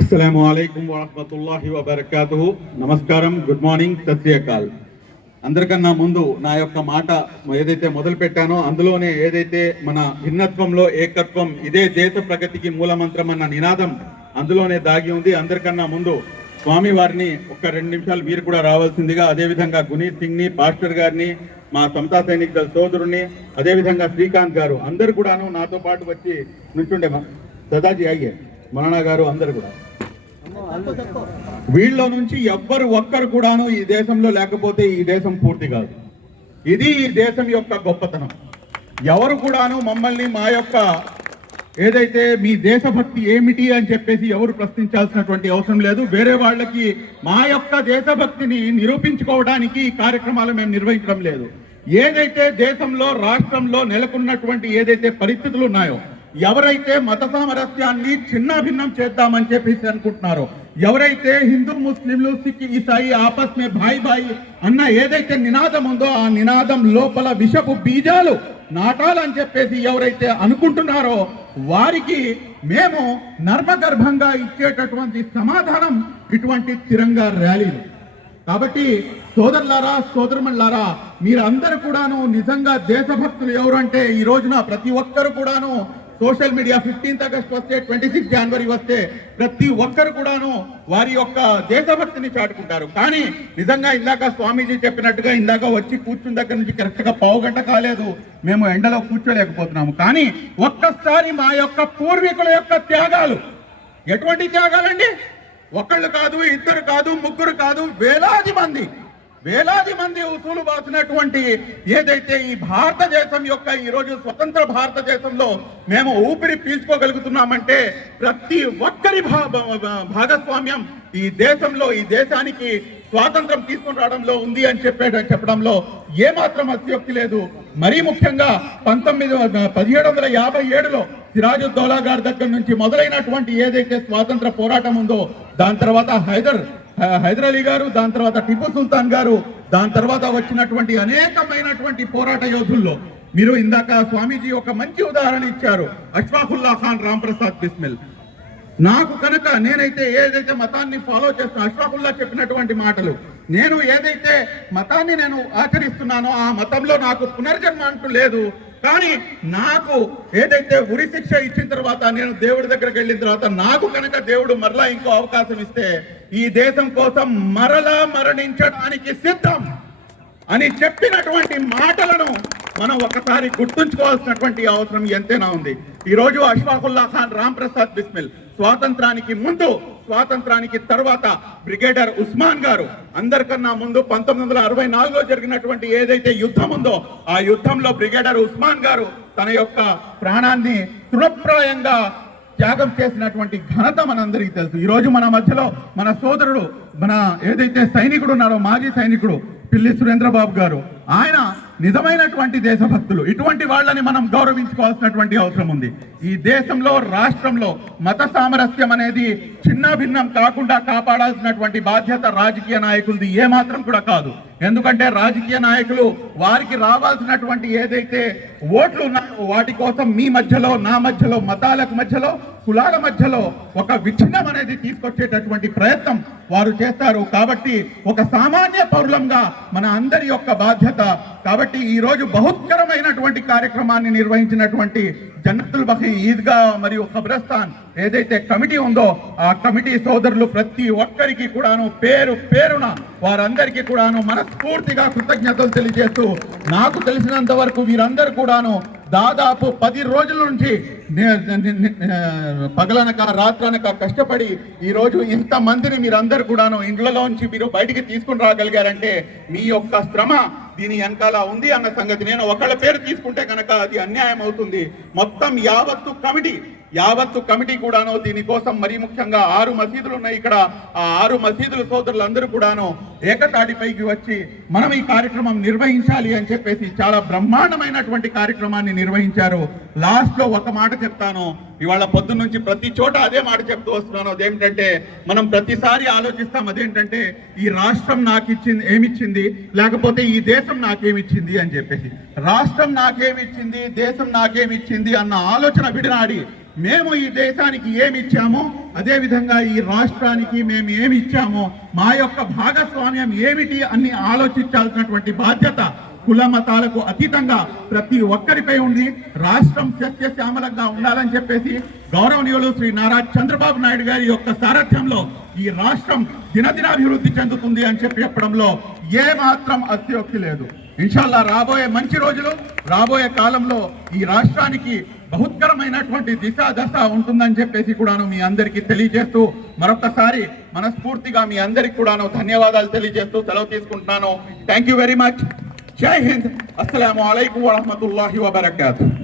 అస్సలాము అలైకుం వరహ్మతుల్లాహి వబరకాతుహు. నమస్కారం, good morning, సత్ శ్రీ అకాల్. అందరికన్నా ముందు నా యొక్క మాట ఏదైతే మొదలు పెట్టానో అందులోనే ఏదైతే మన భిన్నత్వంలో ఏకత్వం, ఇదే దేశ ప్రగతికి మూలమంత్రం అన్న నినాదం అందులోనే దాగి ఉంది. అందరికన్నా ముందు స్వామి వారిని ఒక 2 నిమిషాలు మీరు కూడా రావాల్సిందిగా, అదేవిధంగా గునీర్ సింగ్ని, పాస్టర్ గారిని, మా సమతా సైనిక దళ సోదరుని, అదేవిధంగా శ్రీకాంత్ గారు అందరు కూడాను నాతో పాటు వచ్చి నుంచుండే సదాజీ అయ్యే మరాణా గారు అందరు కూడా, వీళ్ళ నుంచి ఎవ్వరు ఒక్కరు కూడాను ఈ దేశంలో లేకపోతే ఈ దేశం పూర్తి కాదు. ఇది ఈ దేశం యొక్క గొప్పతనం. ఎవరు కూడాను మమ్మల్ని మా యొక్క ఏదైతే మీ దేశభక్తి ఏమిటి అని చెప్పేసి ఎవరు ప్రశ్నించాల్సినటువంటి అవసరం లేదు. వేరే వాళ్ళకి మా యొక్క దేశభక్తిని నిరూపించుకోవడానికి ఈ కార్యక్రమాలు మేము నిర్వహించడం లేదు. ఏదైతే దేశంలో రాష్ట్రంలో నెలకొన్నటువంటి ఏదైతే పరిస్థితులు ఉన్నాయో, ఎవరైతే మత సామరస్యాన్ని చిన్నాభిన్నం చేద్దామని చెప్పేసి అనుకుంటున్నారో, ఎవరైతే హిందూ ముస్లింలు సిక్ ఈసాయి ఆపస్ మే భాయ్ భాయ్ అన్న ఏదైతే నినాదం ఉందో ఆ నినాదం లోపల విషపు బీజాలు నాటాలని చెప్పేసి ఎవరైతే అనుకుంటున్నారో వారికి మేము నర్మగర్భంగా ఇచ్చేటటువంటి సమాధానం ఇటువంటి తిరంగా ర్యాలీలు. కాబట్టి సోదరులారా, సోదరుమణులారా, మీరందరూ కూడాను నిజంగా దేశభక్తులు ఎవరు అంటే ఈ రోజున ప్రతి ఒక్కరు కూడాను సోషల్ మీడియా 15th ఆగస్ట్ వస్తే, 26 జనవరి వస్తే ప్రతి ఒక్కరు కూడాను వారి యొక్క దేశభక్తిని చాటుకుంటారు. కానీ నిజంగా ఇందాక స్వామీజీ చెప్పినట్టుగా ఇందాక వచ్చి కూర్చున్న దగ్గర నుంచి కరెక్ట్గా పావుగంట కాలేదు, మేము ఎండలో కూర్చోలేకపోతున్నాము. కానీ ఒక్కసారి మా యొక్క పూర్వీకుల యొక్క త్యాగాలు, ఎటువంటి త్యాగాలండి? ఒకళ్ళు కాదు, ఇద్దరు కాదు, ముగ్గురు కాదు, వేలాది మంది ఉసూలు బాసినటువంటి ఏదైతే ఈ భారతదేశం యొక్క ఈరోజు స్వతంత్ర భారతదేశంలో మేము ఊపిరి పీల్చుకోగలుగుతున్నామంటే ప్రతి ఒక్కరి భాగస్వామ్యం ఈ దేశంలో, ఈ దేశానికి స్వాతంత్రం తీసుకుని రావడంలో ఉంది అని చెప్పడంలో ఏమాత్రం అతిశయోక్తి లేదు. మరీ ముఖ్యంగా 1757లో సిరాజుద్దౌలా గారి దగ్గర నుంచి మొదలైనటువంటి ఏదైతే స్వాతంత్ర పోరాటం ఉందో, దాని తర్వాత హైదర్ అలీ గారు, దాని తర్వాత టిప్పు సుల్తాన్ గారు, దాని తర్వాత వచ్చినటువంటి అనేకమైనటువంటి పోరాట యోధుల్లో మీరు ఇందాక స్వామీజీ ఒక మంచి ఉదాహరణ ఇచ్చారు, అష్ఫాకుల్లా ఖాన్ రాంప్రసాద్ బిస్మిల్. నాకు కనుక నేనైతే ఏదైతే మతాన్ని ఫాలో చేస్తున్నా, అష్ఫాకుల్లా చెప్పినటువంటి మాటలు, నేను ఏదైతే మతాన్ని నేను ఆచరిస్తున్నానో ఆ మతంలో నాకు పునర్జన్మ అంటూ లేదు. కానీ నాకు ఏదైతే ఉరి శిక్ష ఇచ్చిన తర్వాత నేను దేవుడి దగ్గరికి వెళ్ళిన తర్వాత నాకు కనుక దేవుడు మరలా ఇంకో అవకాశం ఇస్తే ఈ దేశం కోసం మరలా మరణించడానికి సిద్ధం అని చెప్పినటువంటి మాటలను మనం ఒకసారి గుర్తుంచుకోవాల్సినటువంటి అవసరం ఎంతైనా ఉంది. ఈరోజు అష్ఫాకుల్లా ఖాన్ రాంప్రసాద్ బిస్మిల్ స్వాతంత్రానికి ముందు, స్వాతంత్రానికి తర్వాత బ్రిగేడర్ ఉస్మాన్ గారు, అందరికన్నా ముందు 1964లో జరిగినటువంటి ఏదైతే యుద్ధం ఉందో ఆ యుద్ధంలో బ్రిగేడర్ ఉస్మాన్ గారు తన యొక్క ప్రాణాన్ని తృణప్రాయంగా త్యాగం చేసినటువంటి ఘనత మనందరికీ తెలుసు. ఈరోజు మన మధ్యలో మన సోదరుడు, మన ఏదైతే సైనికుడు ఉన్నారో, మాజీ సైనికుడు పిల్లి సురేంద్రబాబు గారు, ఆయన నిజమైనటువంటి దేశభక్తులు. ఇటువంటి వాళ్ళని మనం గౌరవించుకోవాల్సినటువంటి అవసరం ఉంది. ఈ దేశంలో, రాష్ట్రంలో మత సామరస్యం అనేది చిన్న భిన్నం కాకుండా కాపాడాల్సినటువంటి బాధ్యత రాజకీయ నాయకులది ఏమాత్రం కూడా కాదు. ఎందుకంటే రాజకీయ నాయకులు వారికి రావాల్సినటువంటి ఏదైతే ఓట్లు ఉన్నాయో వాటి కోసం మీ మధ్యలో, నా మధ్యలో, మతాలకు మధ్యలో, కులాల మధ్యలో ఒక విచ్ఛిన్నం అనేది తీసుకొచ్చేటటువంటి ప్రయత్నం వారు చేస్తారు. కాబట్టి ఒక సామాన్య పౌరులంగా మన అందరి యొక్క బాధ్యత. కాబట్టి ఈ రోజు బహుత్కరమైనటువంటి కార్యక్రమాన్ని నిర్వహించినటువంటి జన్నతుల్ బఖీ ఈద్గా మరియు ఖబ్రస్థాన్ ఏదైతే కమిటీ ఉందో ఆ కమిటీ సోదరులు ప్రతి ఒక్కరికి కూడాను పేరు పేరున వారందరికీ కూడాను మనస్ఫూర్తిగా కృతజ్ఞతలు తెలియజేస్తూ, నాకు తెలిసినంత వరకు వీరందరూ కూడాను దాదాపు 10 రోజుల నుంచి పగలనక రాత్రనక కష్టపడి ఈరోజు ఇంతమందిని మీరందరూ కూడాను ఇండ్లలోంచి మీరు బయటికి తీసుకుని రాగలిగారంటే మీ యొక్క శ్రమ దీని వెనకాల ఉంది అన్న సంగతి. నేను ఒకళ్ళ పేరు తీసుకుంటే కనుక అది అన్యాయం అవుతుంది. మొత్తం యావత్తు కమిటీ కూడాను దీనికోసం, మరీ ముఖ్యంగా 6 మసీదులు ఉన్నాయి ఇక్కడ, ఆ 6 మసీదుల సోదరులందరూ కూడాను ఏకతాటిపైకి వచ్చి మనం ఈ కార్యక్రమం నిర్వహించాలి అని చెప్పేసి చాలా బ్రహ్మాండమైనటువంటి కార్యక్రమాన్ని నిర్వహించారు. లాస్ట్ లో ఒక మాట చెప్తాను, ఇవాళ పొద్దున్న నుంచి ప్రతి చోట అదే మాట చెప్తూ వస్తున్నాను. అదేంటంటే మనం ప్రతిసారి ఆలోచిస్తాం, అదేంటంటే ఈ రాష్ట్రం నాకు ఏమిచ్చింది, లేకపోతే ఈ దేశం నాకేమిచ్చింది అని చెప్పేసి. రాష్ట్రం నాకేమిచ్చింది, దేశం నాకేమిచ్చింది అన్న ఆలోచన విడనాడి మేము ఈ దేశానికి ఏమి ఇచ్చామో అదే విధంగా ఈ రాష్ట్రానికి మేము ఏమి ఇచ్చామో మా యొక్క భాగస్వామ్యం ఏమిటి అని ఆలోచించాల్సినటువంటి బాధ్యత కుల మతాలకు అతీతంగా ప్రతి ఒక్కరిపై ఉంది. రాష్ట్రం సస్యశ్యామలంగా ఉండాలని చెప్పేసి గౌరవనీయులు శ్రీ నారా చంద్రబాబు నాయుడు గారి యొక్క సారథ్యంలో ఈ రాష్ట్రం దినదినాభివృద్ధి చెందుతుంది అని చెప్పడంలో ఏ మాత్రం అతిశయోక్తి లేదు. ఇన్షాల్లా రాబోయే మంచి రోజులు, రాబోయే కాలంలో ఈ రాష్ట్రానికి బహుత్కరమైనటువంటి దిశ దశ ఉంటుందని చెప్పేసి కూడాను మీ అందరికీ తెలియజేస్తూ మరొకసారి మనస్ఫూర్తిగా మీ అందరికి కూడాను ధన్యవాదాలు తెలియజేస్తూ సెలవు తీసుకుంటున్నాను. Thank you very much. జై హింద్. అస్సలాము అలైకుం వరహమతుల్లాహి వబరకాతుహు.